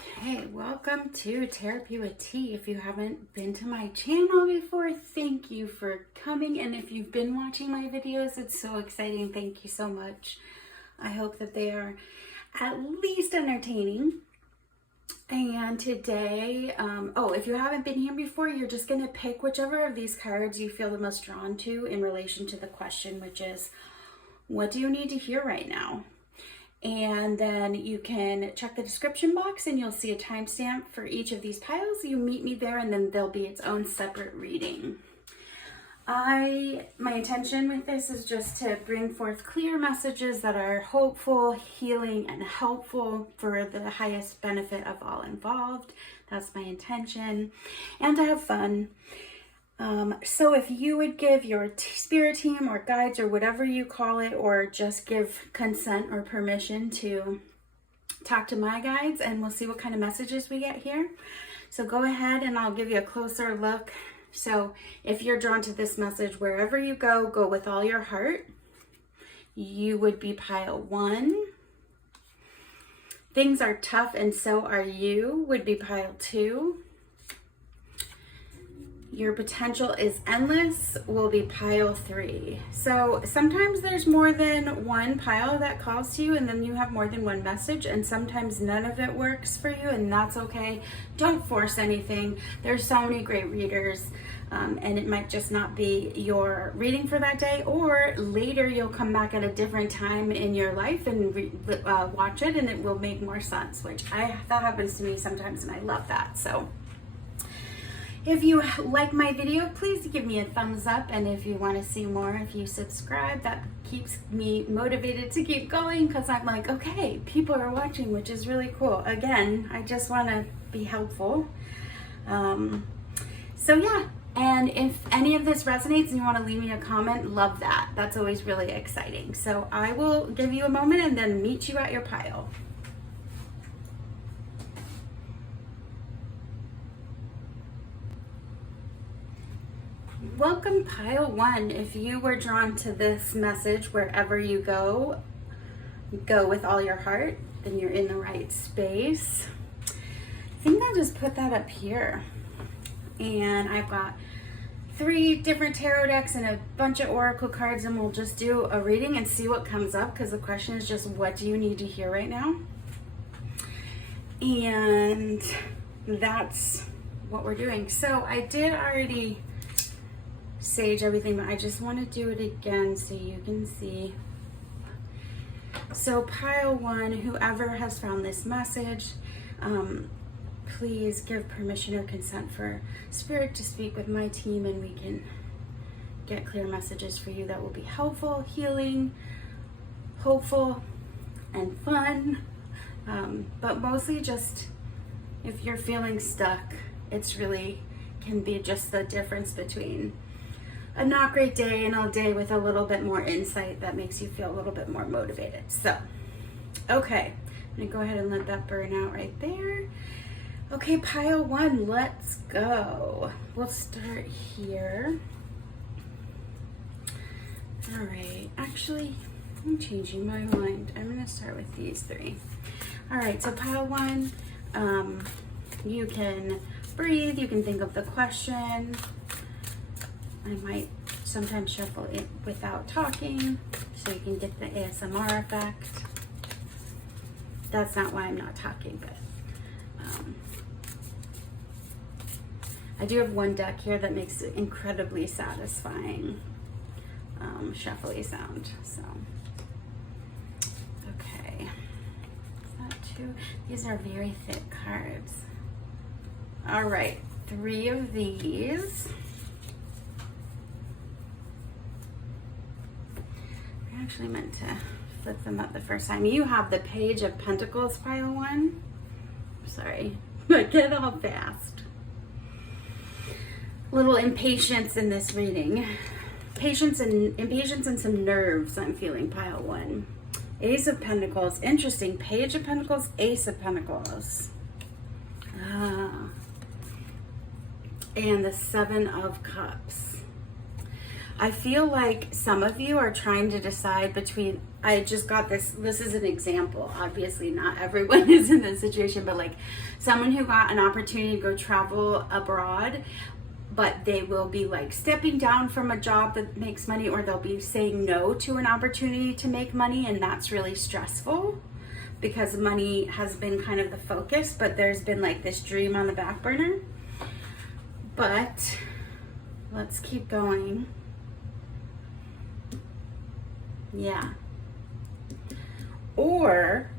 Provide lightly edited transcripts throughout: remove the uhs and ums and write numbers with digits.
Okay, welcome to Therapy with T. If you haven't been to my channel before, thank you for coming. And if you've been watching my videos, it's so exciting. Thank you so much. I hope that they are at least entertaining. And today, if you haven't been here before, you're just going to pick whichever of these cards you feel the most drawn to in relation to the question, which is, what do you need to hear right now? And then you can check the description box and you'll see a timestamp for each of these piles. You meet me there and then there'll be its own separate reading. My intention with this is just to bring forth clear messages that are hopeful, healing, and helpful for the highest benefit of all involved. That's my intention. And to have fun. So if you would give your spirit team or guides or whatever you call it, or just give consent or permission to talk to my guides, and we'll see what kind of messages we get here. So go ahead and I'll give you a closer look. So if you're drawn to this message, wherever you go with all your heart. You would be pile 1. Things are tough and so are you would be pile 2. Your potential is endless will be pile 3. So sometimes there's more than one pile that calls to you, and then you have more than one message, and sometimes none of it works for you, and that's okay. Don't force anything. There's so many great readers, and it might just not be your reading for that day, or later you'll come back at a different time in your life and watch it, and it will make more sense, which that happens to me sometimes, and I love that. So if you like my video, please give me a thumbs up, and if you want to see more, if you subscribe, that keeps me motivated to keep going, because I'm like, okay, people are watching, which is really cool. Again, I just want to be helpful. So yeah, and if any of this resonates and you want to leave me a comment, love that. That's always really exciting. So I will give you a moment and then meet you at your pile. Welcome pile 1. If you were drawn to this message, wherever you go with all your heart, then you're in the right space. I think I'll just put that up here. And I've got 3 different tarot decks and a bunch of oracle cards, and we'll just do a reading and see what comes up, because the question is just, what do you need to hear right now? And that's what we're doing. So I did already sage everything, but I just want to do it again so you can see. So pile 1, whoever has found this message, please give permission or consent for spirit to speak with my team, and we can get clear messages for you that will be helpful, healing, hopeful, and fun. But mostly just, if you're feeling stuck, it's really can be just the difference between a not great day and a day with a little bit more insight that makes you feel a little bit more motivated. So, okay, I'm gonna go ahead and let that burn out right there. Okay, pile 1, let's go. We'll start here. All right, actually, I'm changing my mind. I'm gonna start with these 3. All right, so pile 1, you can breathe, you can think of the question. I might sometimes shuffle it without talking so you can get the ASMR effect. That's not why I'm not talking, but I do have one deck here that makes it incredibly satisfying shuffly sound. So, okay. Is that 2? These are very thick cards. All right, 3 of these. I actually meant to flip them up the first time. You have the Page of Pentacles, pile 1. Sorry, I get all fast. Little impatience in this reading. Impatience and some nerves I'm feeling, pile 1. Ace of Pentacles, interesting. Page of Pentacles, Ace of Pentacles. And the 7 of Cups. I feel like some of you are trying to decide between, I just got this is an example. Obviously not everyone is in this situation, but like someone who got an opportunity to go travel abroad, but they will be like stepping down from a job that makes money, or they'll be saying no to an opportunity to make money, and that's really stressful because money has been kind of the focus, but there's been like this dream on the back burner. But let's keep going. Yeah. Or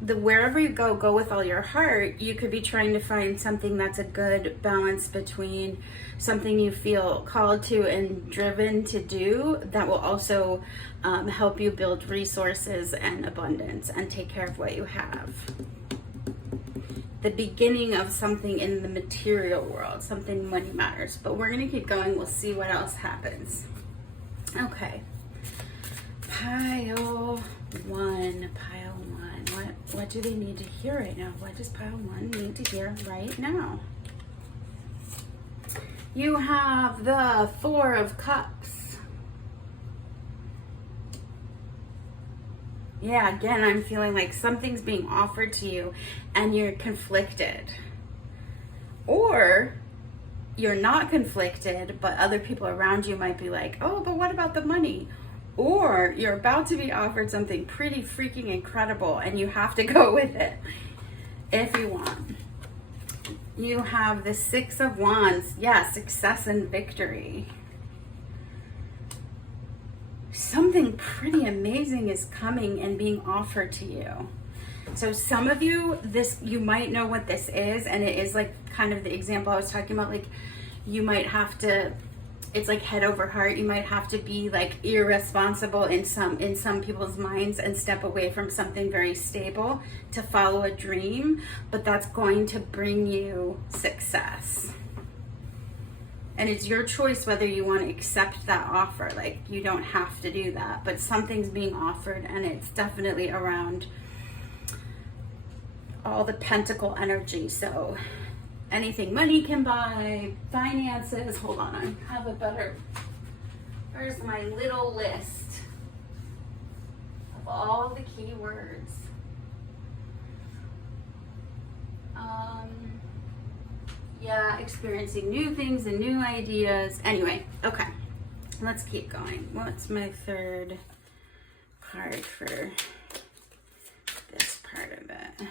wherever you go with all your heart. You could be trying to find something that's a good balance between something you feel called to and driven to do that will also help you build resources and abundance and take care of what you have. The beginning of something in the material world, something money matters. But we're gonna keep going. We'll see what else happens. Okay. Pile one. What do they need to hear right now? What does pile one need to hear right now? You have the Four of Cups. Yeah, again, I'm feeling like something's being offered to you and you're conflicted. Or you're not conflicted, but other people around you might be like, oh, but what about the money? Or you're about to be offered something pretty freaking incredible and you have to go with it if you want. You have the Six of Wands. Yeah, success and victory. Something pretty amazing is coming and being offered to you. So some of you, you might know what this is, and it is like kind of the example I was talking about. Like you might have to, it's like head over heart. You might have to be like irresponsible in some people's minds and step away from something very stable to follow a dream, but that's going to bring you success. And it's your choice whether you want to accept that offer. Like you don't have to do that, but something's being offered, and it's definitely around all the pentacle energy. So anything money can buy, finances. Hold on, I have a better, where's my little list of all the keywords? Yeah, experiencing new things and new ideas. Anyway, okay, let's keep going. What's my third card for this part of it?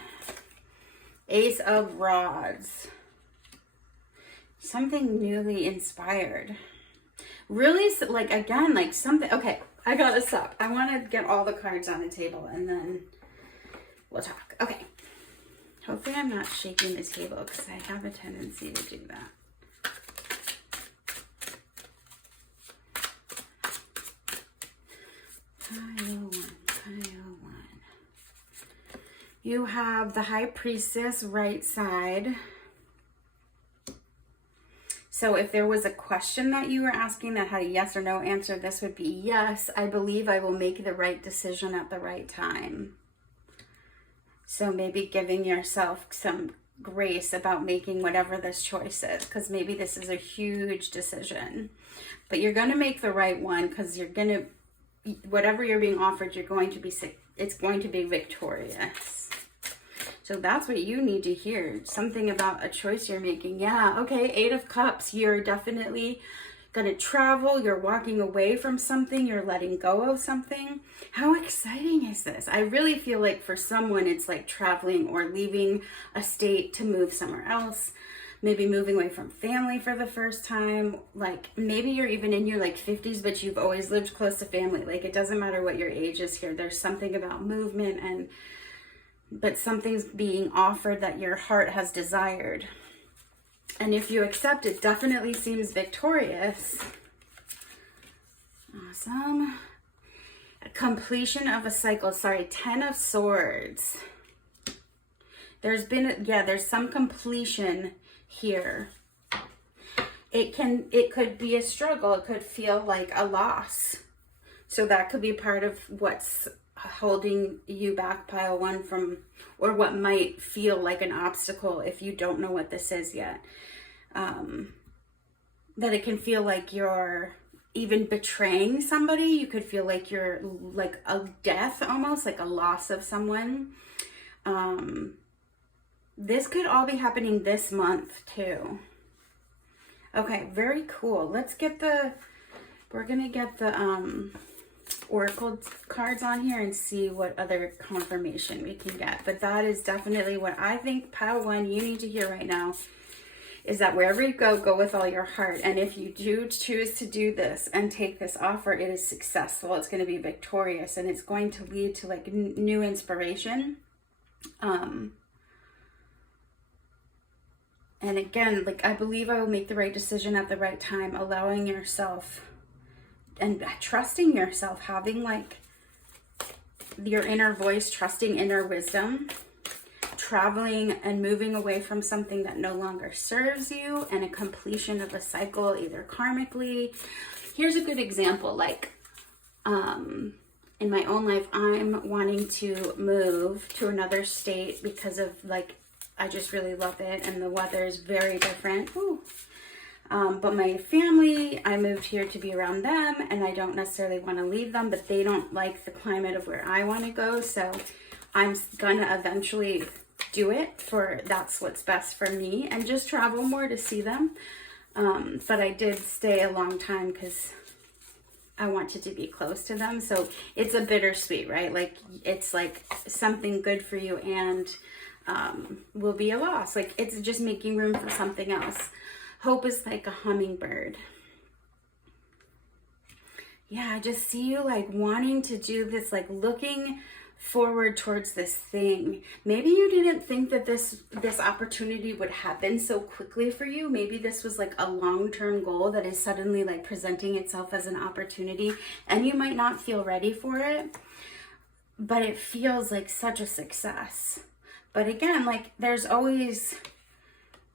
Ace of Rods. Something newly inspired. Really, like, again, like something. Okay, I gotta stop. I want to get all the cards on the table and then we'll talk. Okay. Hopefully I'm not shaking the table because I have a tendency to do that. Pile one. You have the High Priestess right side. So if there was a question that you were asking that had a yes or no answer, this would be yes, I believe I will make the right decision at the right time. So maybe giving yourself some grace about making whatever this choice is, because maybe this is a huge decision, but you're going to make the right one, because you're going to, whatever you're being offered, you're going to be, it's going to be victorious. So that's what you need to hear. Something about a choice you're making. Yeah, okay, Eight of Cups. You're definitely going to travel. You're walking away from something. You're letting go of something. How exciting is this? I really feel like for someone, it's like traveling or leaving a state to move somewhere else. Maybe moving away from family for the first time. Like maybe you're even in your like 50s, but you've always lived close to family. Like it doesn't matter what your age is here. There's something about movement but something's being offered that your heart has desired. And if you accept it, definitely seems victorious. Awesome. A completion of a cycle. Sorry, 10 of Swords. There's been, there's some completion here. It could be a struggle. It could feel like a loss. So that could be part of what's holding you back, pile one, from, or what might feel like an obstacle if you don't know what this is yet. That it can feel like you're even betraying somebody. You could feel like you're like a death, almost like a loss of someone. This could all be happening this month too. Okay, very cool. Let's get we're gonna get the oracle cards on here and see what other confirmation we can get. But that is definitely what I think, pile 1, you need to hear right now, is that wherever you go, go with all your heart. And if you do choose to do this and take this offer, it is successful. It's going to be victorious, and it's going to lead to like new inspiration. And again, like, I believe I will make the right decision at the right time, allowing yourself and trusting yourself, having like your inner voice, trusting inner wisdom, traveling and moving away from something that no longer serves you, and a completion of a cycle, either karmically. Here's a good example, like in my own life, I'm wanting to move to another state because of like, I just really love it, and the weather is very different. But my family, I moved here to be around them, and I don't necessarily want to leave them, but they don't like the climate of where I want to go, so I'm gonna eventually do it, for that's what's best for me, and just travel more to see them. But I did stay a long time because I wanted to be close to them, so it's a bittersweet, right? Like, it's like something good for you and will be a loss. Like, it's just making room for something else. Hope is like a hummingbird. Yeah, I just see you like wanting to do this, like looking forward towards this thing. Maybe you didn't think that this opportunity would happen so quickly for you. Maybe this was like a long-term goal that is suddenly like presenting itself as an opportunity, and you might not feel ready for it, but it feels like such a success. But again, like, there's always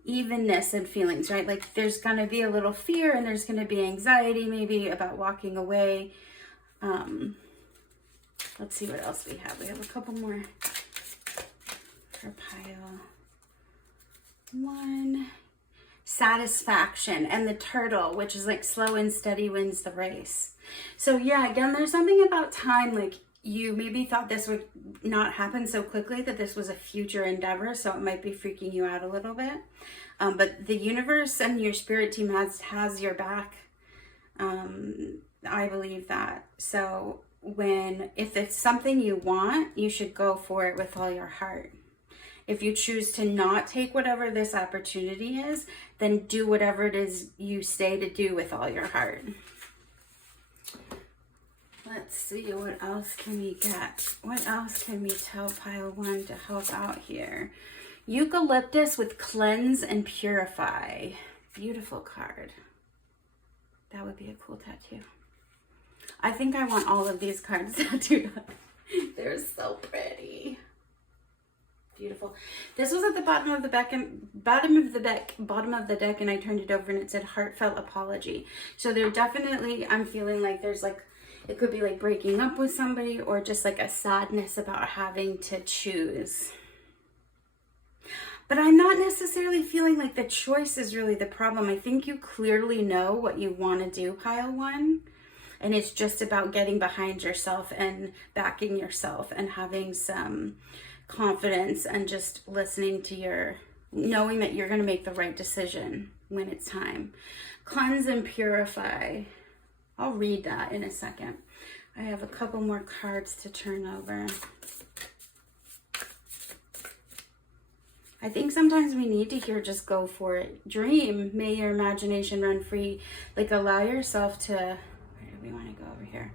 evenness in feelings, right? Like, there's gonna be a little fear, and there's gonna be anxiety maybe about walking away. Let's see what else we have. We have a couple more for pile 1. Satisfaction, and the turtle, which is like slow and steady wins the race. So yeah, again, there's something about time, like, you maybe thought this would not happen so quickly, that this was a future endeavor, so it might be freaking you out a little bit. But the universe and your spirit team has your back. I believe that. So if it's something you want, you should go for it with all your heart. If you choose to not take whatever this opportunity is, then do whatever it is you say to do with all your heart. Let's see, what else can we get? What else can we tell pile 1 to help out here? Eucalyptus with cleanse and purify. Beautiful card. That would be a cool tattoo. I think I want all of these cards tattooed on. They're so pretty. Beautiful. This was at the bottom of the deck, and I turned it over and it said heartfelt apology. So there definitely, I'm feeling like there's like, it could be like breaking up with somebody, or just like a sadness about having to choose. But I'm not necessarily feeling like the choice is really the problem. I think you clearly know what you want to do, pile 1. And it's just about getting behind yourself and backing yourself and having some confidence and just listening to knowing that you're going to make the right decision when it's time. Cleanse and purify. I'll read that in a second. I have a couple more cards to turn over. I think sometimes we need to hear just go for it. Dream. May your imagination run free. Like, allow yourself to... Where do we want to go over here?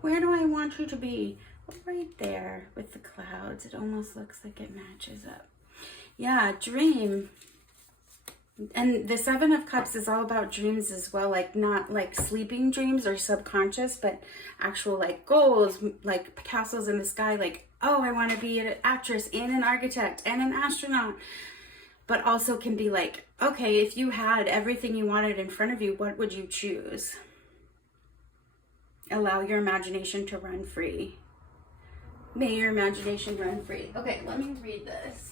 Where do I want you to be? Right there with the clouds. It almost looks like it matches up. Yeah, dream. And the 7 of Cups is all about dreams as well, like not like sleeping dreams or subconscious, but actual like goals, like castles in the sky, like, oh, I want to be an actress and an architect and an astronaut. But also can be like, okay, if you had everything you wanted in front of you, what would you choose? Allow your imagination to run free. May your imagination run free. Okay, let me read this.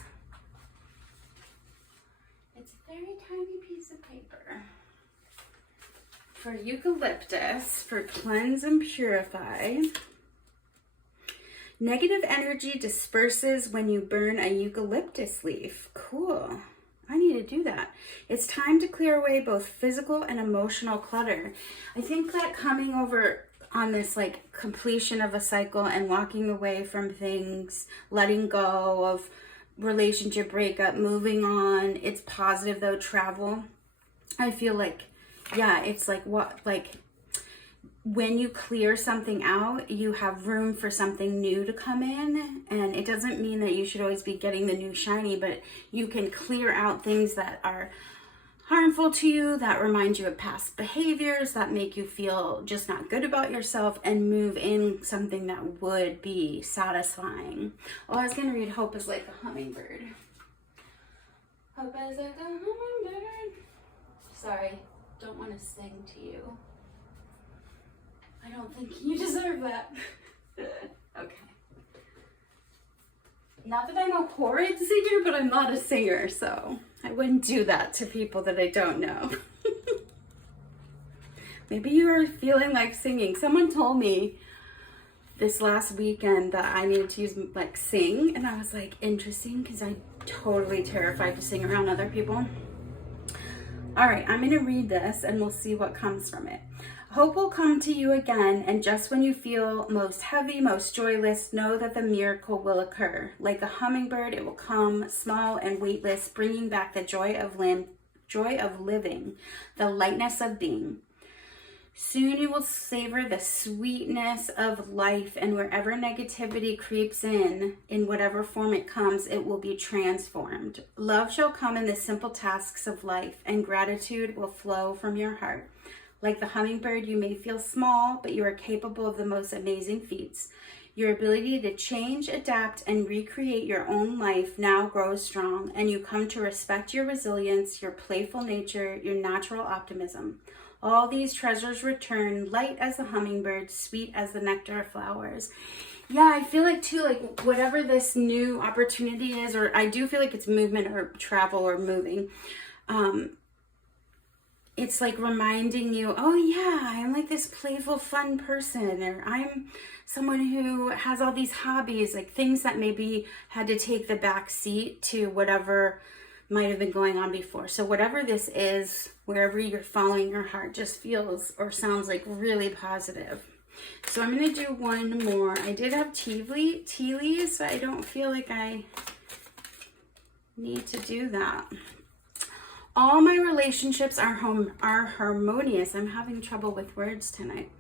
It's a very tiny piece of paper for eucalyptus, for cleanse and purify. Negative energy disperses when you burn a eucalyptus leaf. Cool. I need to do that. It's time to clear away both physical and emotional clutter. I think that coming over on this like completion of a cycle and walking away from things, letting go of relationship breakup, moving on. It's positive though, travel. I feel like, yeah, it's like what, like when you clear something out, you have room for something new to come in. And it doesn't mean that you should always be getting the new shiny, but you can clear out things that are harmful to you, that remind you of past behaviors, that make you feel just not good about yourself, and move in something that would be satisfying. Oh, I was going to read Hope is like a hummingbird. Hope is like a hummingbird. Sorry, don't want to sing to you. I don't think you deserve that. Okay. Not that I'm a horrid singer, but I'm not a singer, so I wouldn't do that to people that I don't know. Maybe you are feeling like singing. Someone told me this last weekend that I needed to use like sing, and I was like, interesting, because I'm totally terrified to sing around other people. All right, I'm gonna read this and we'll see what comes from it. Hope will come to you again, and just when you feel most heavy, most joyless, know that the miracle will occur. Like a hummingbird, it will come, small and weightless, bringing back the joy of living, the lightness of being. Soon you will savor the sweetness of life, and wherever negativity creeps in whatever form it comes, it will be transformed. Love shall come in the simple tasks of life, and gratitude will flow from your heart. Like the hummingbird, you may feel small, but you are capable of the most amazing feats. Your ability to change, adapt, and recreate your own life now grows strong, and you come to respect your resilience, your playful nature, your natural optimism. All these treasures return, light as the hummingbird, sweet as the nectar of flowers. Yeah, I feel like too, like whatever this new opportunity is, or I do feel like it's movement or travel or moving. It's like reminding you, oh yeah, I'm like this playful, fun person, or I'm someone who has all these hobbies, like things that maybe had to take the back seat to whatever might have been going on before. So whatever this is, wherever you're following your heart, just feels or sounds like really positive. So I'm going to do one more. I did have tea leaves, but I don't feel like I need to do that. All my relationships are harmonious. I'm having trouble with words tonight.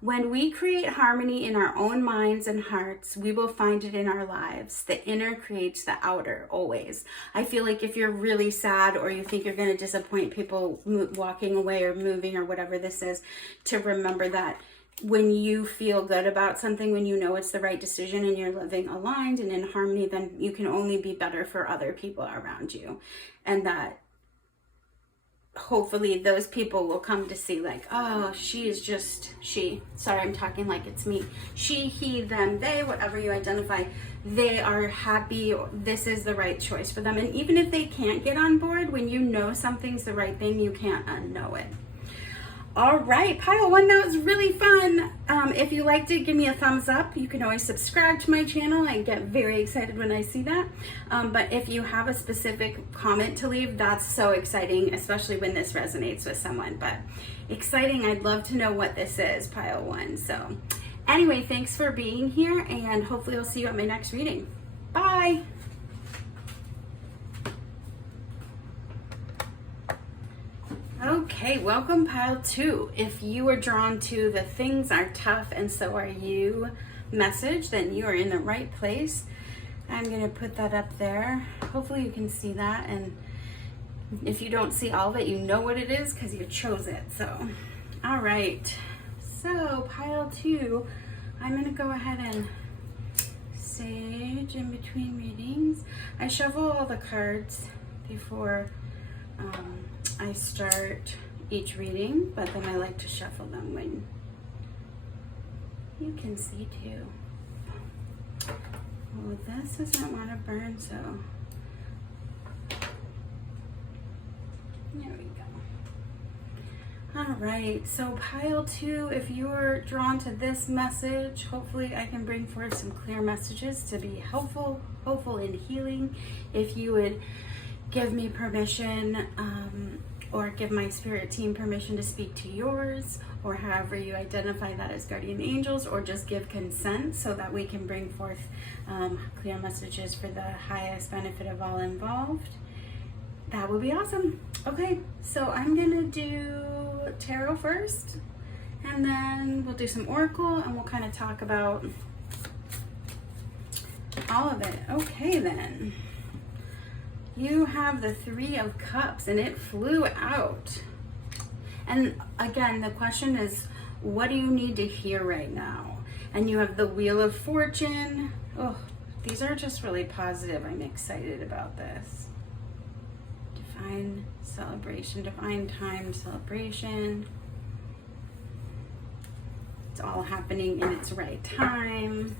When we create harmony in our own minds and hearts, we will find it in our lives. The inner creates the outer, always. I feel like if you're really sad or you think you're going to disappoint people walking away or moving or whatever this is, to remember that when you feel good about something, when you know it's the right decision and you're living aligned and in harmony, then you can only be better for other people around you. And that hopefully those people will come to see like, oh, she is just she. Sorry, I'm talking like it's me. She, he, them, they, whatever you identify, they are happy. This is the right choice for them. And even if they can't get on board, when you know something's the right thing, you can't unknow it. All right, pile one, that was really fun. If you liked it, give me a thumbs up. You can always subscribe to my channel. I get very excited when I see that. But if you have a specific comment to leave, that's so exciting, especially when this resonates with someone. But exciting, I'd love to know what this is, pile one. So anyway, thanks for being here, and hopefully I'll see you at my next reading. Bye. Okay, welcome pile two. If you are drawn to the things are tough and so are you message, then you are in the right place. I'm going to put that up there. Hopefully you can see that, and if you don't see all of it, you know what it is because you chose it. So, all right. So pile two, I'm going to go ahead and sage in between readings. I shuffle all the cards before I start each reading, but then I like to shuffle them when you can see too. Well, this doesn't want to burn, so there we go. All right, so pile 2, if you are drawn to this message, hopefully I can bring forth some clear messages to be helpful, hopeful, and healing. If you would give me permission, or give my spirit team permission to speak to yours, or however you identify that as guardian angels, or just give consent so that we can bring forth clear messages for the highest benefit of all involved. That would be awesome. Okay, so I'm gonna do tarot first, and then we'll do some oracle, and we'll kind of talk about all of it. Okay then. You have the 3 of Cups, and it flew out. And again, the question is, what do you need to hear right now? And you have the Wheel of Fortune. Oh, these are just really positive. I'm excited about this. Divine celebration, divine time celebration. It's all happening in its right time.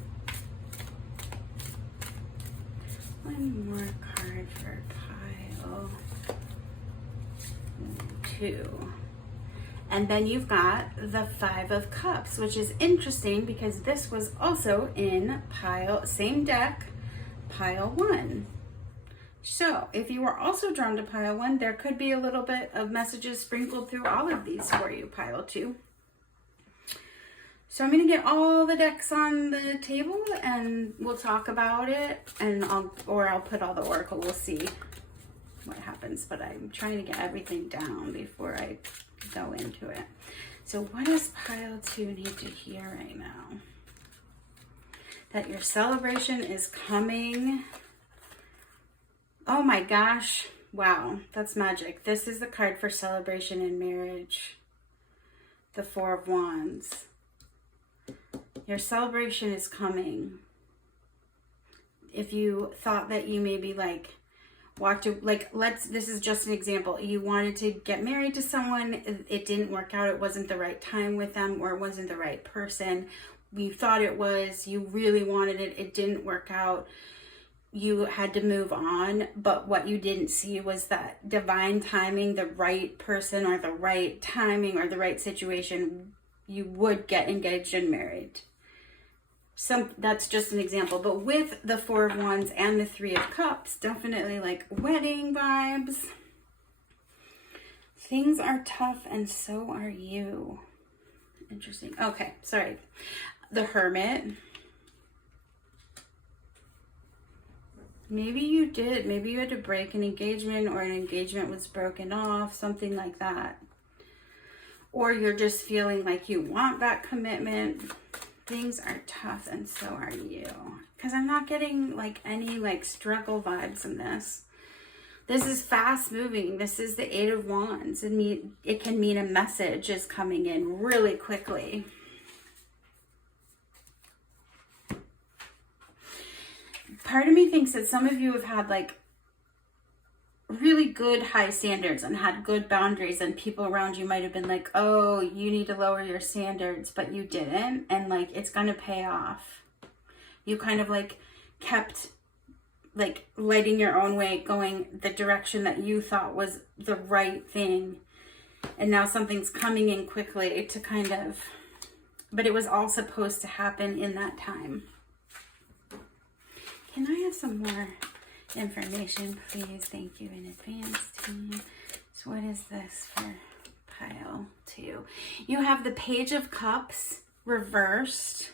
One more card for pile 2. And then you've got the 5 of Cups, which is interesting because this was also in pile, same deck, pile 1. So if you were also drawn to pile 1, there could be a little bit of messages sprinkled through all of these for you, pile 2. So I'm going to get all the decks on the table and we'll talk about it, and I'll put all the oracle. We'll see what happens, but I'm trying to get everything down before I go into it. So what does pile 2 need to hear right now? That your celebration is coming. Oh my gosh. Wow, that's magic. This is the card for celebration in marriage. The 4 of Wands. Your celebration is coming. If you thought that you maybe this is just an example. You wanted to get married to someone, it didn't work out, it wasn't the right time with them, or it wasn't the right person. You thought it was, you really wanted it, it didn't work out. You had to move on, but what you didn't see was that divine timing, the right person or the right timing or the right situation, you would get engaged and married. That's just an example, but with the 4 of Wands and the 3 of Cups, definitely like wedding vibes. Things are tough and so are you. Interesting. Okay, sorry. The Hermit. Maybe you did. Maybe you had to break an engagement, or an engagement was broken off, something like that. Or you're just feeling like you want that commitment. Things are tough and so are you. Because I'm not getting like any like struggle vibes in this. This is fast moving. This is the 8 of Wands. It can mean a message is coming in really quickly. Part of me thinks that some of you have had like really good high standards and had good boundaries, and people around you might have been like, oh, you need to lower your standards, but you didn't, and like it's gonna pay off. You kind of like kept like lighting your own way, going the direction that you thought was the right thing, and now something's coming in quickly to kind of, but it was all supposed to happen in that time. Can I have some more information, please? Thank you in advance, team. So what is this for pile 2? You have the Page of Cups reversed.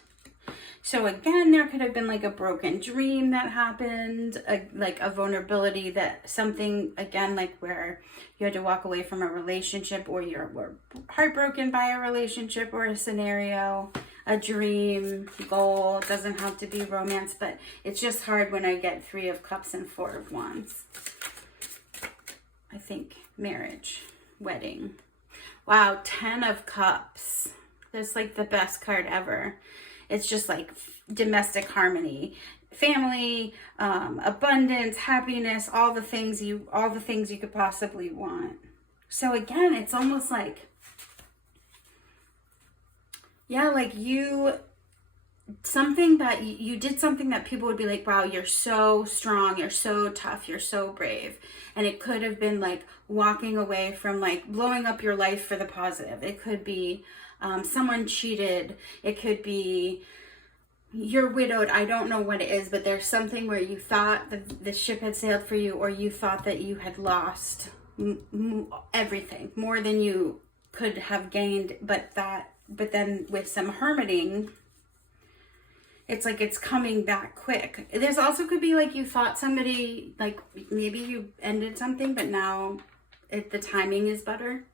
So again, there could have been like a broken dream that happened, like a vulnerability, that something, again, like where you had to walk away from a relationship, or you were heartbroken by a relationship or a scenario, a dream, goal. It doesn't have to be romance, but it's just hard when I get 3 of Cups and 4 of Wands. I think marriage, wedding. Wow, 10 of Cups. That's like the best card ever. It's just like domestic harmony, family, abundance, happiness, all the things you could possibly want. So again, it's almost like, yeah, like you something that you did something that people would be like, wow, you're so strong, you're so tough, you're so brave. And it could have been like walking away from like blowing up your life for the positive. It could be someone cheated. It could be you're widowed. I don't know what it is, but there's something where you thought that the ship had sailed for you, or you thought that you had lost everything, more than you could have gained. But then with some hermiting, it's like it's coming back quick. There's also could be like you thought somebody, like maybe you ended something, but now the timing is better.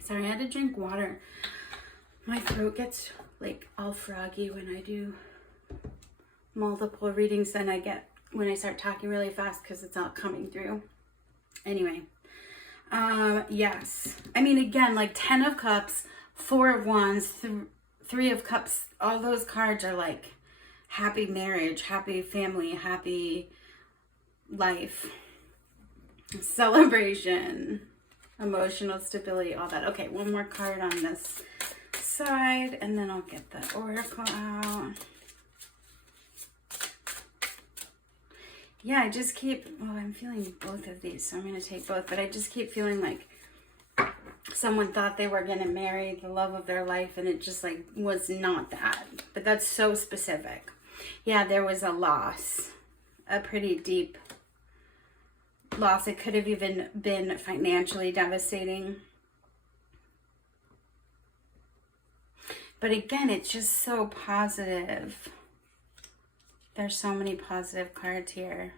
Sorry, I had to drink water. My throat gets like all froggy when I do multiple readings. Then when I start talking really fast because it's all coming through. Anyway, yes. I mean, again, like 10 of Cups, 4 of Wands, 3 of Cups. All those cards are like happy marriage, happy family, happy life, celebration, emotional stability, all that. Okay, one more card on this side, and then I'll get the oracle out. Yeah, I just keep, I'm feeling both of these, so I'm going to take both, but I just keep feeling like someone thought they were going to marry the love of their life, and it just like was not that. But that's so specific. Yeah, there was a loss, a pretty deep loss. It could have even been financially devastating. But again, it's just so positive. There's so many positive cards here.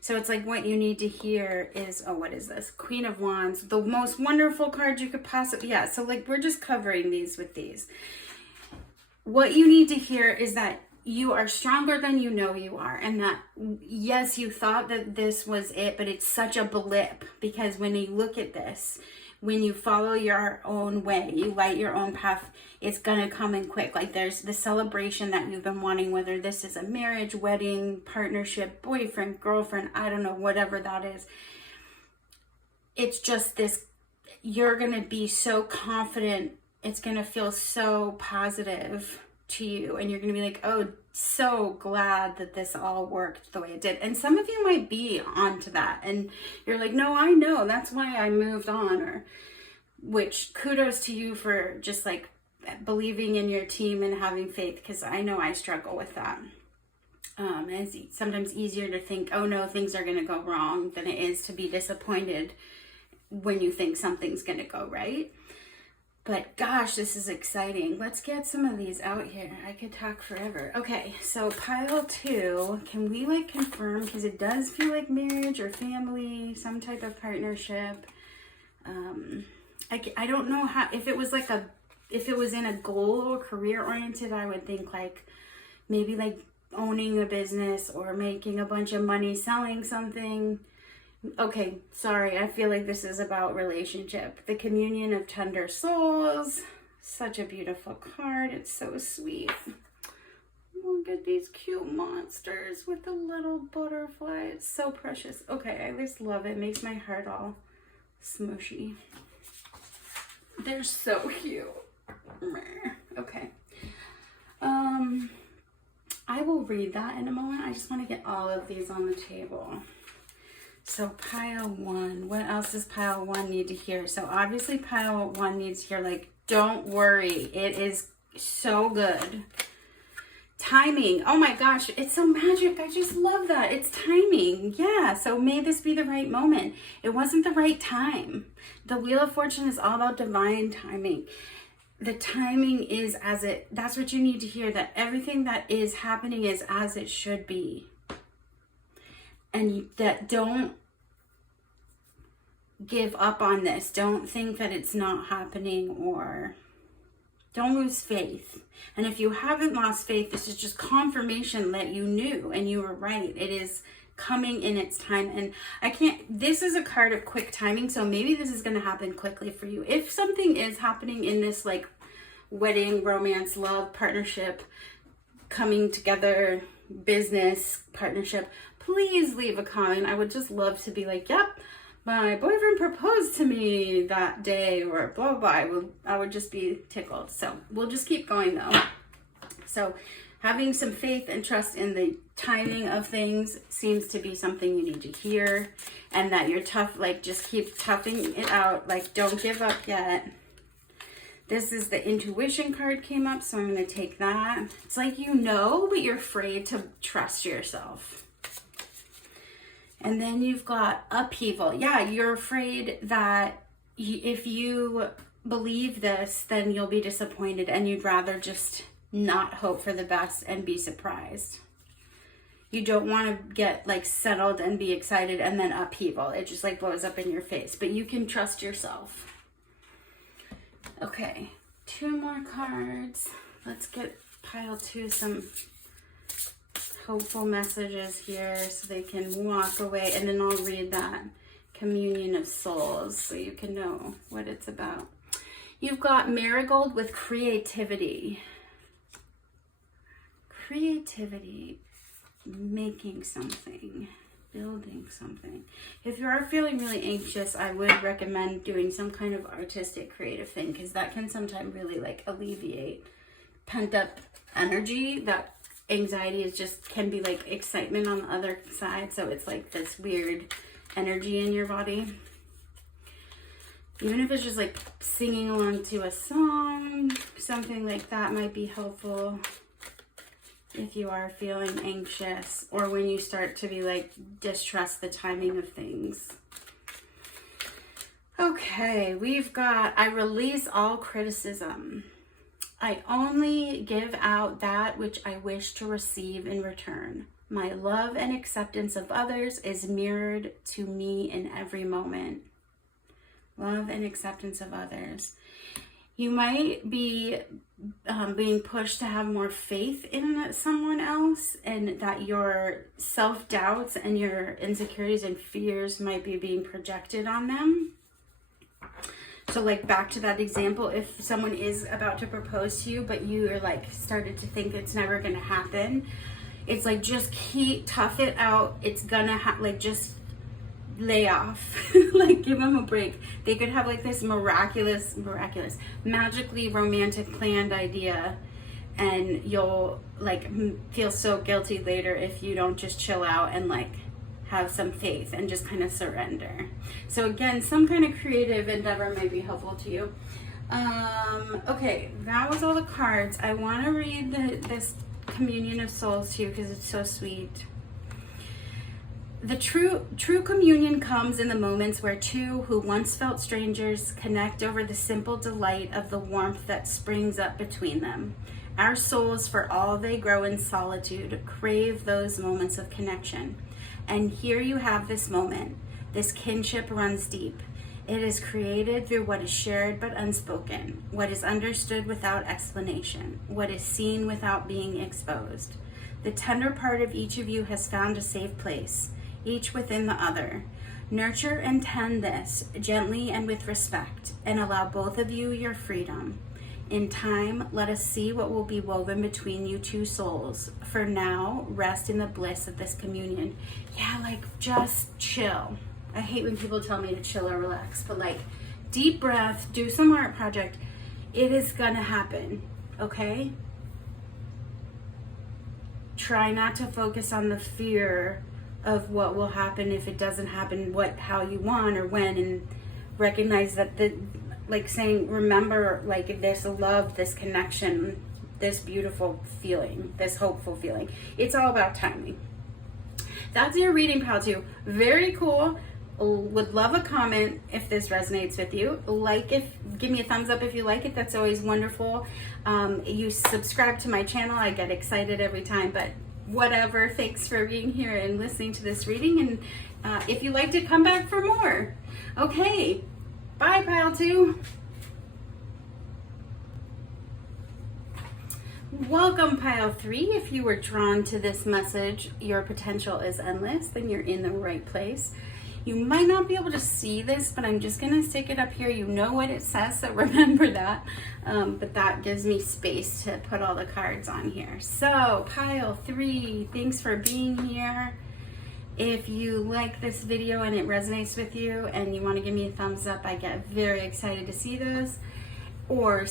So it's like what you need to hear is, oh, what is this? Queen of Wands, the most wonderful card you could possibly, yeah. So like we're just covering these with these. What you need to hear is that you are stronger than you know you are. And that, yes, you thought that this was it, but it's such a blip, because when you look at this, when you follow your own way, you light your own path, it's gonna come in quick. Like there's the celebration that you've been wanting, whether this is a marriage, wedding, partnership, boyfriend, girlfriend, I don't know, whatever that is. It's just this, you're gonna be so confident, it's gonna feel so positive to you, and you're gonna be like, oh, so glad that this all worked the way it did. And some of you might be onto that, and you're like, no, I know, that's why I moved on, or which kudos to you for just like believing in your team and having faith, because I know I struggle with that. It's sometimes easier to think, oh no, things are gonna go wrong, than it is to be disappointed when you think something's gonna go right. But gosh, this is exciting. Let's get some of these out here. I could talk forever. Okay, so pile 2. Can we like confirm? Because it does feel like marriage or family, some type of partnership. I don't know how, if it was like if it was in a goal or career oriented, I would think like maybe like owning a business or making a bunch of money selling something. Okay, sorry, I feel like this is about relationship. The communion of tender souls. Such a beautiful card. It's so sweet. Look at these cute monsters with the little butterfly. It's so precious. Okay, I just love it. It makes my heart all smushy. They're so cute. Okay. I will read that in a moment. I just want to get all of these on the table. So pile 1, what else does pile 1 need to hear? So obviously pile 1 needs to hear like, don't worry, it is so good. Timing, oh my gosh, it's so magic. I just love that. It's timing. Yeah, so may this be the right moment. It wasn't the right time. The Wheel of Fortune is all about divine timing. The timing is that's what you need to hear, that everything that is happening is as it should be. And that don't give up on this. Don't think that it's not happening, or don't lose faith. And if you haven't lost faith, this is just confirmation that you knew and you were right. It is coming in its time. And this is a card of quick timing. So maybe this is going to happen quickly for you. If something is happening in this like wedding, romance, love, partnership, coming together, business, partnership, please leave a comment. I would just love to be like, yep, my boyfriend proposed to me that day, or blah, blah, blah, I would just be tickled. So we'll just keep going though. So having some faith and trust in the timing of things seems to be something you need to hear, and that you're tough, like just keep toughing it out. Like don't give up yet. This is the intuition card came up, so I'm going to take that. It's like you know, but you're afraid to trust yourself. And then you've got upheaval. Yeah, you're afraid that if you believe this, then you'll be disappointed, and you'd rather just not hope for the best and be surprised. You don't want to get like settled and be excited and then upheaval. It just like blows up in your face, but you can trust yourself. Okay, 2 more cards. Let's get pile 2 some hopeful messages here so they can walk away, and then I'll read that communion of souls so you can know what it's about. You've got marigold with creativity. Creativity, making something, building something. If you are feeling really anxious, I would recommend doing some kind of artistic creative thing, because that can sometimes really like alleviate pent up energy. That anxiety is just can be like excitement on the other side, so it's like this weird energy in your body. Even if it's just like singing along to a song, something like that might be helpful if you are feeling anxious, or when you start to be like distrust the timing of things. Okay, we've got I release all criticism. I only give out that which I wish to receive in return. My love and acceptance of others is mirrored to me in every moment. Love and acceptance of others. You might be being pushed to have more faith in someone else, and that your self-doubts and your insecurities and fears might be being projected on them. So like back to that example, if someone is about to propose to you, but you are like started to think it's never going to happen, it's like just tough it out. It's gonna like just lay off. Like give them a break. They could have like this miraculous magically romantic planned idea, and you'll like feel so guilty later if you don't just chill out and like have some faith and just kind of surrender. So again, some kind of creative endeavor might be helpful to you. Okay, that was all the cards. I want to read this communion of souls to you because it's so sweet. The true communion comes in the moments where two who once felt strangers connect over the simple delight of the warmth that springs up between them. Our souls, for all they grow in solitude, crave those moments of connection. And here you have this moment. This kinship runs deep. It is created through what is shared but unspoken, what is understood without explanation, what is seen without being exposed. The tender part of each of you has found a safe place, each within the other. Nurture and tend this gently and with respect, and allow both of you your freedom. In time, let us see what will be woven between you two souls. For now, rest in the bliss of this communion. Yeah, like just chill. I hate when people tell me to chill or relax, but like deep breath, do some art project. It is gonna happen, okay? Try not to focus on the fear of what will happen if it doesn't happen, how you want or when, and recognize that like saying, remember like this love, this connection, this beautiful feeling, this hopeful feeling. It's all about timing. That's your reading, pal, too. Very cool. Would love a comment if this resonates with you. Give me a thumbs up if you like it. That's always wonderful. You subscribe to my channel. I get excited every time, but whatever. Thanks for being here and listening to this reading. And if you liked it, come back for more. Okay. Bye, pile 2. Welcome, pile 3. If you were drawn to this message, your potential is endless, then you're in the right place. You might not be able to see this, but I'm just going to stick it up here. You know what it says, so remember that. But that gives me space to put all the cards on here. So, pile 3, thanks for being here. If you like this video and it resonates with you and you want to give me a thumbs up, I get very excited to see those. Or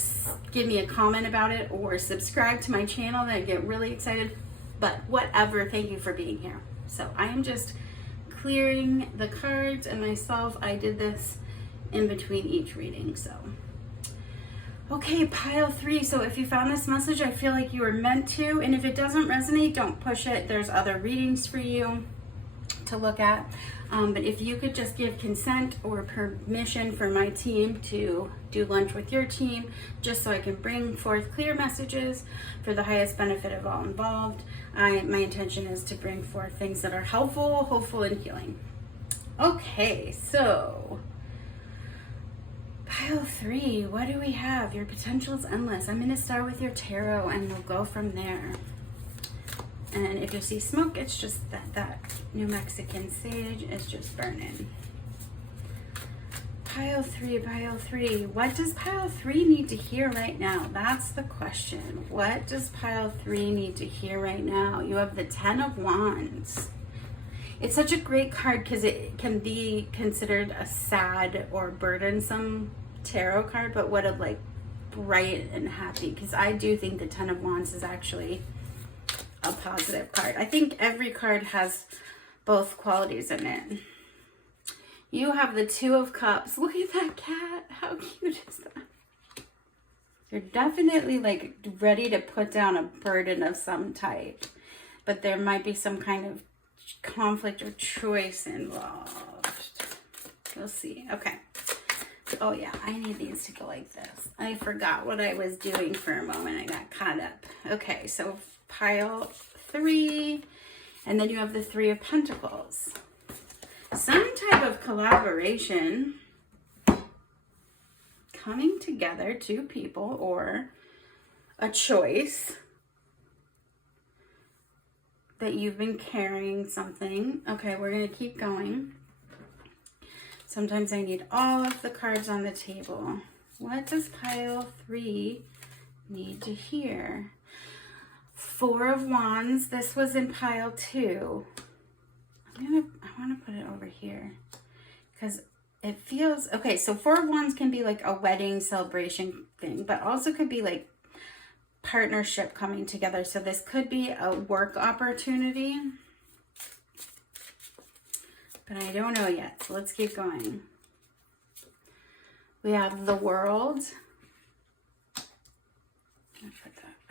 give me a comment about it, or subscribe to my channel, that I get really excited. But whatever, thank you for being here. So I am just clearing the cards and myself. I did this in between each reading. So okay, pile 3. So if you found this message, I feel like you were meant to, and if it doesn't resonate, don't push it. There's other readings for you to look at. But if you could just give consent or permission for my team to do lunch with your team, just so I can bring forth clear messages for the highest benefit of all involved. My intention is to bring forth things that are helpful, hopeful, and healing. Okay, so pile 3, what do we have? Your potential is endless. I'm going to start with your tarot and we'll go from there. And if you see smoke, it's just that New Mexican sage is just burning. Pile 3, pile 3. What does pile 3 need to hear right now? That's the question. What does pile 3 need to hear right now? You have the 10 of Wands. It's such a great card because it can be considered a sad or burdensome tarot card, but what a like bright and happy, because I do think the 10 of Wands is actually a positive card. I think every card has both qualities in it. You have the 2 of Cups. Look at that cat. How cute is that? You're definitely like ready to put down a burden of some type, but there might be some kind of conflict or choice involved. We'll see. Okay. Oh yeah, I need these to go like this. I forgot what I was doing for a moment. I got caught up. Okay, so pile 3, and then you have the 3 of Pentacles. Some type of collaboration coming together, 2 people, or a choice that you've been carrying something. Okay, we're going to keep going. Sometimes I need all of the cards on the table. What does pile 3 need to hear? 4 of Wands. This was in pile 2. I want to put it over here because it feels okay. So 4 of Wands can be like a wedding celebration thing, but also could be like partnership coming together. So this could be a work opportunity, but I don't know yet. So let's keep going. We have the World.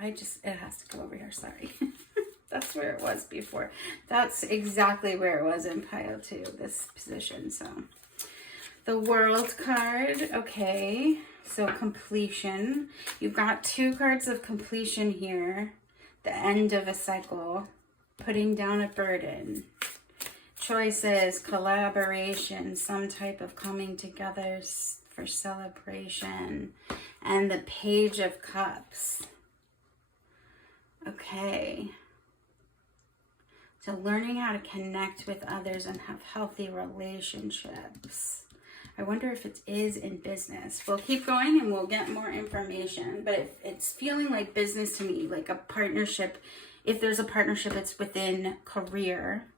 It has to go over here, sorry. That's where it was before. That's exactly where it was in pile 2, this position. So the World card, okay. So completion. You've got 2 cards of completion here. The end of a cycle. Putting down a burden. Choices, collaboration, some type of coming together for celebration. And the Page of Cups. Okay. So learning how to connect with others and have healthy relationships. I wonder if it is in business. We'll keep going and we'll get more information. But it's feeling like business to me, like a partnership. If there's a partnership, it's within career.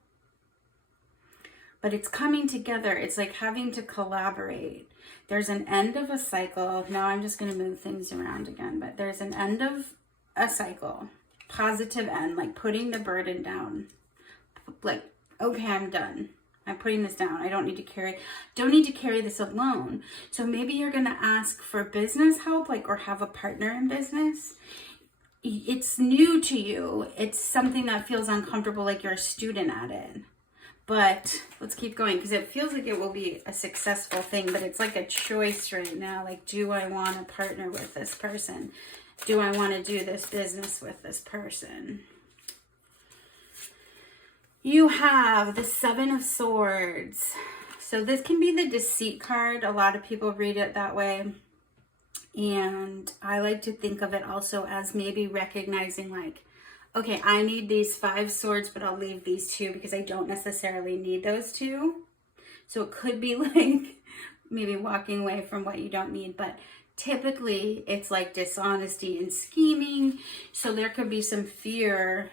But it's coming together. It's like having to collaborate. There's an end of a cycle. Now I'm just going to move things around again. But there's an end of a cycle. Positive end, like putting the burden down. Like, okay, I'm done. I'm putting this down. I don't need to carry this alone. So maybe you're going to ask for business help, like, or have a partner in business. It's new to you. It's something that feels uncomfortable, like you're a student at it. But let's keep going because it feels like it will be a successful thing, but it's like a choice right now. Like, do I want to partner with this person? Do I want to do this business with this person? You have the 7 of Swords. So this can be the deceit card. A lot of people read it that way. And I like to think of it also as maybe recognizing like, okay, I need these 5 swords, but I'll leave these 2 because I don't necessarily need those 2. So it could be like maybe walking away from what you don't need, but typically it's like dishonesty and scheming. So there could be some fear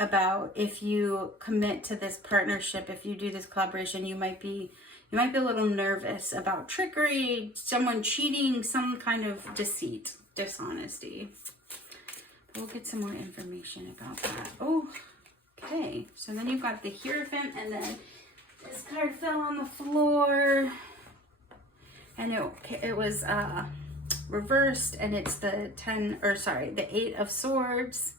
about if you commit to this partnership, if you do this collaboration, you might be a little nervous about trickery, someone cheating, some kind of deceit, dishonesty. We'll get some more information about that. Oh, okay. So then you've got the Hierophant, and then this card fell on the floor, and it was reversed, and it's the the 8 of Swords,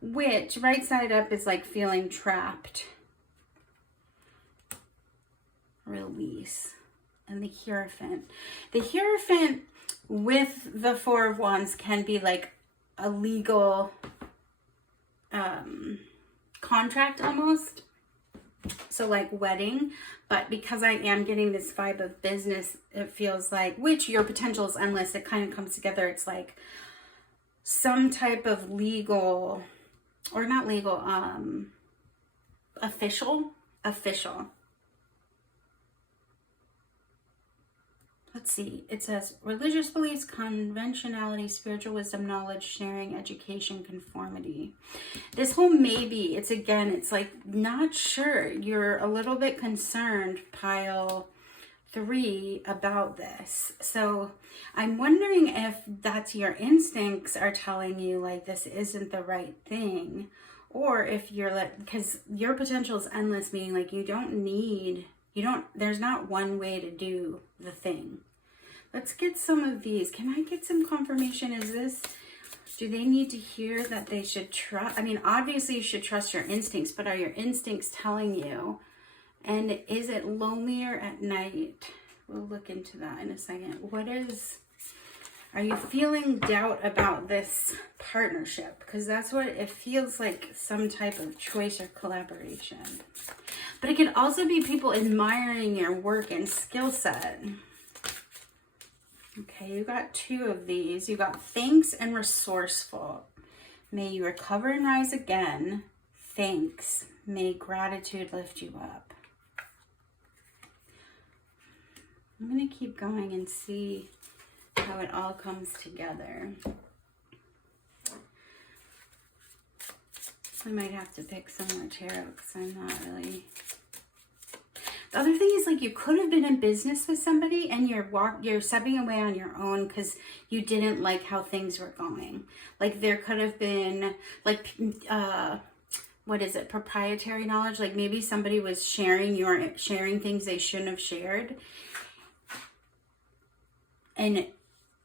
which right side up is like feeling trapped. Release. And the Hierophant. The Hierophant with the 4 of Wands can be like a legal contract almost. So like wedding, but because I am getting this vibe of business, it feels like, which your potential is endless, it kind of comes together. It's like some type of legal, or not legal, official. Let's see. It says religious beliefs, conventionality, spiritual wisdom, knowledge, sharing, education, conformity. This whole maybe, it's like not sure. You're a little bit concerned, pile 3, about this. So I'm wondering if that's your instincts are telling you like this isn't the right thing, or if you're like, because your potential is endless, meaning like there's not one way to do the thing. Let's get some of these. Can I get some confirmation? Do they need to hear that they should trust? I mean, obviously you should trust your instincts, but are your instincts telling you? And is it lonelier at night? We'll look into that in a second. Are you feeling doubt about this partnership? Because that's what it feels like, some type of choice or collaboration. But it can also be people admiring your work and skill set. Okay, you got 2 of these. You got thanks and resourceful. May you recover and rise again. Thanks. May gratitude lift you up. I'm going to keep going and see how it all comes together. I might have to pick some more tarot because I'm not really... The other thing is, like, you could have been in business with somebody and you're stepping away on your own because you didn't like how things were going. Like, there could have been, like, what is it? Proprietary knowledge. Like, maybe somebody was sharing things they shouldn't have shared. And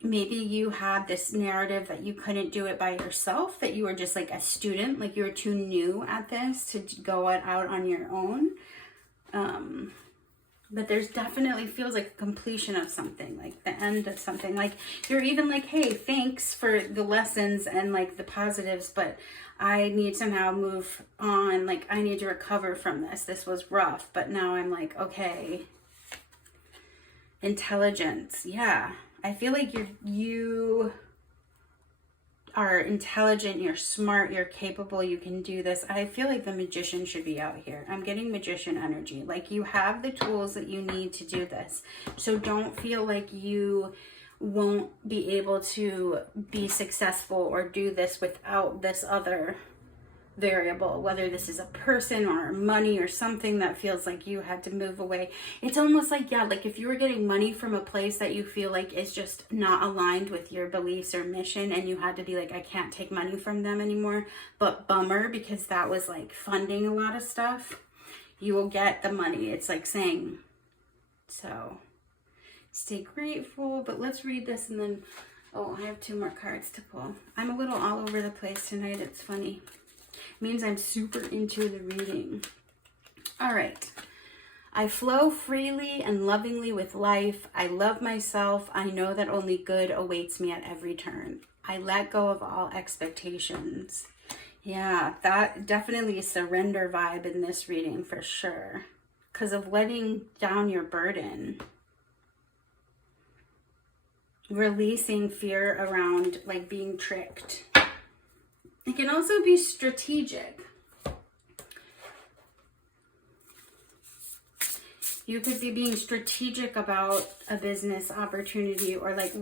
maybe you had this narrative that you couldn't do it by yourself, that you were just like a student, like you were too new at this to go out on your own. But there's definitely feels like a completion of something, like the end of something. Like you're even like, hey, thanks for the lessons and like the positives, but I need to now move on. Like I need to recover from this. This was rough, but now I'm like, okay. Intelligence. Yeah. I feel like you are intelligent, you're smart, you're capable, you can do this. I feel like the Magician should be out here. I'm getting Magician energy. Like you have the tools that you need to do this. So don't feel like you won't be able to be successful or do this without this other variable, whether this is a person or money or something that feels like you had to move away. It's almost like, yeah, like if you were getting money from a place that you feel like is just not aligned with your beliefs or mission, and you had to be like, I can't take money from them anymore, but bummer, because that was like funding a lot of stuff, you will get the money. It's like saying, so stay grateful. But let's read this and then, oh, I have 2 more cards to pull. I'm a little all over the place tonight. It's funny. Means I'm super into the reading. All right. I flow freely and lovingly with life. I love myself. I know that only good awaits me at every turn. I let go of all expectations. Yeah, that definitely a surrender vibe in this reading for sure. Because of letting down your burden. Releasing fear around like being tricked. It can also be strategic. You could be being strategic about a business opportunity, or like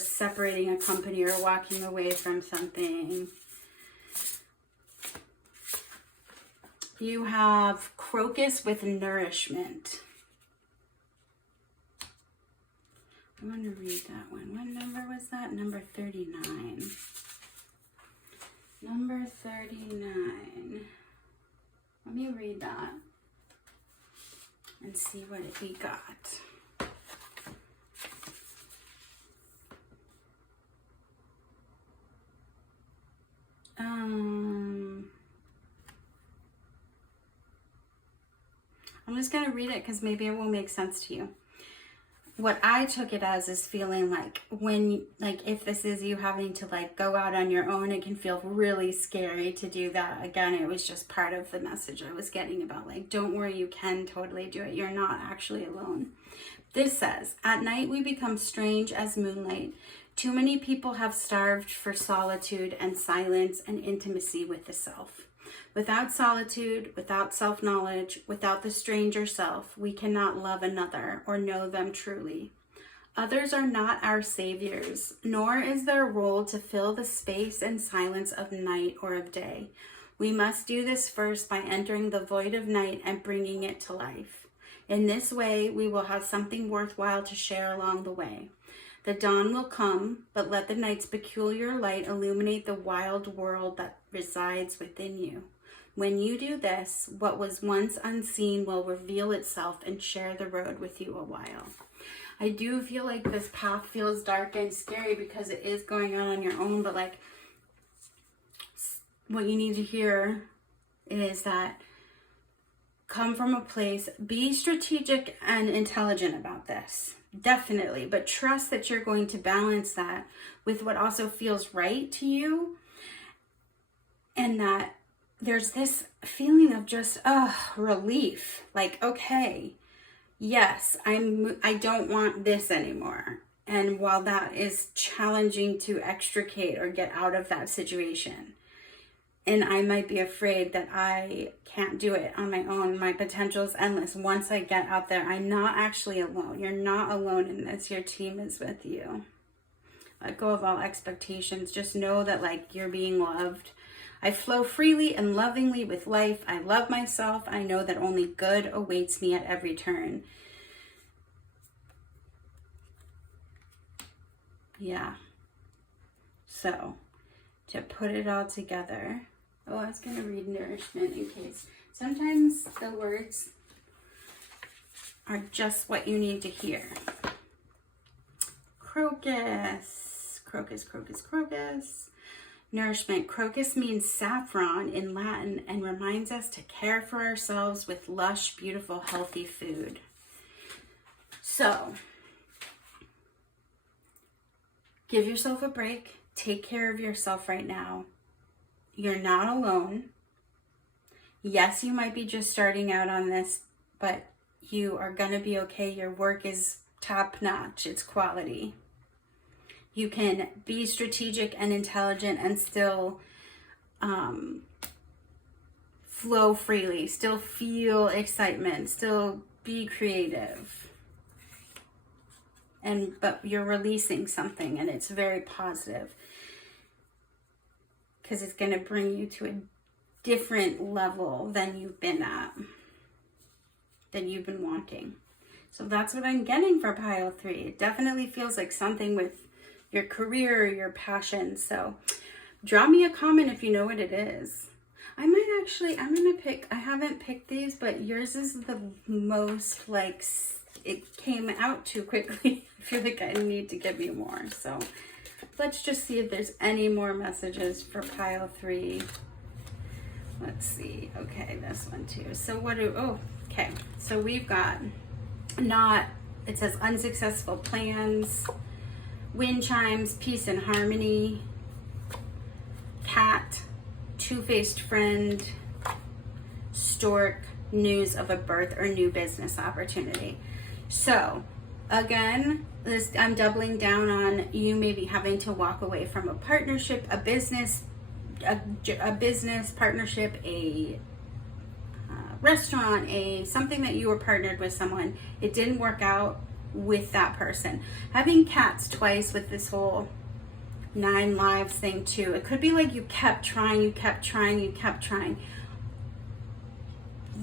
separating a company or walking away from something. You have crocus with nourishment. I want to read that one. What number was that? Number 39. Number 39. Let me read that and see what we got. I'm just going to read it because maybe it will make sense to you. What I took it as is feeling like when, like, if this is you having to like go out on your own, it can feel really scary to do that. Again, it was just part of the message I was getting about like, don't worry, you can totally do it. You're not actually alone. This says, at night we become strange as moonlight. Too many people have starved for solitude and silence and intimacy with the self. Without solitude, without self-knowledge, without the stranger self, we cannot love another or know them truly. Others are not our saviors, nor is their role to fill the space and silence of night or of day. We must do this first by entering the void of night and bringing it to life. In this way, we will have something worthwhile to share along the way. The dawn will come, but let the night's peculiar light illuminate the wild world that resides within you. When you do this, what was once unseen will reveal itself and share the road with you a while. I do feel like this path feels dark and scary because it is going out on your own, but like what you need to hear is that come from a place, be strategic and intelligent about this. Definitely, but trust that you're going to balance that with what also feels right to you, and that there's this feeling of just relief, like, okay, yes, I don't want this anymore. And while that is challenging to extricate or get out of that situation, and I might be afraid that I can't do it on my own, my potential is endless. Once I get out there, I'm not actually alone. You're not alone in this. Your team is with you. Let go of all expectations. Just know that like you're being loved. I flow freely and lovingly with life. I love myself. I know that only good awaits me at every turn. Yeah. So, to put it all together, I was going to read nourishment in case. Sometimes the words are just what you need to hear. Crocus, crocus, crocus, crocus. Nourishment. Crocus means saffron in Latin and reminds us to care for ourselves with lush, beautiful, healthy food. So, give yourself a break. Take care of yourself right now. You're not alone. Yes, you might be just starting out on this, but you are going to be okay. Your work is top notch. It's quality. You can be strategic and intelligent and still flow freely, still feel excitement, still be creative. But you're releasing something and it's very positive because it's going to bring you to a different level than you've been at, than you've been wanting. So that's what I'm getting for pile 3. It definitely feels like something with your career, your passion. So drop me a comment if you know what it is. I'm going to pick, I haven't picked these, but yours is the most like, it came out too quickly. I feel like I need to give you more. So let's just see if there's any more messages for pile 3. Let's see. Okay, this one too. So okay. So we've got it says unsuccessful plans, wind chimes, peace and harmony, cat, two-faced friend, stork, news of a birth or new business opportunity. So again, I'm doubling down on you maybe having to walk away from a partnership, a business partnership, a restaurant, something that you were partnered with someone. It didn't work out with that person. Having cats twice with this whole 9 lives thing too. It could be like you kept trying, you kept trying, you kept trying.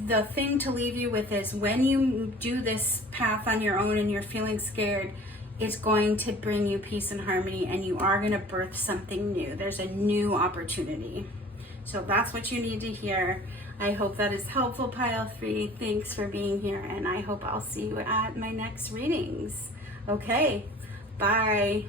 the thing to leave you with is, when you do this path on your own and you're feeling scared, it's going to bring you peace and harmony, and you are going to birth something new. There's a new opportunity. So that's what you need to hear. I hope that is helpful, pile 3. Thanks for being here, and I hope I'll see you at my next readings. Okay, bye.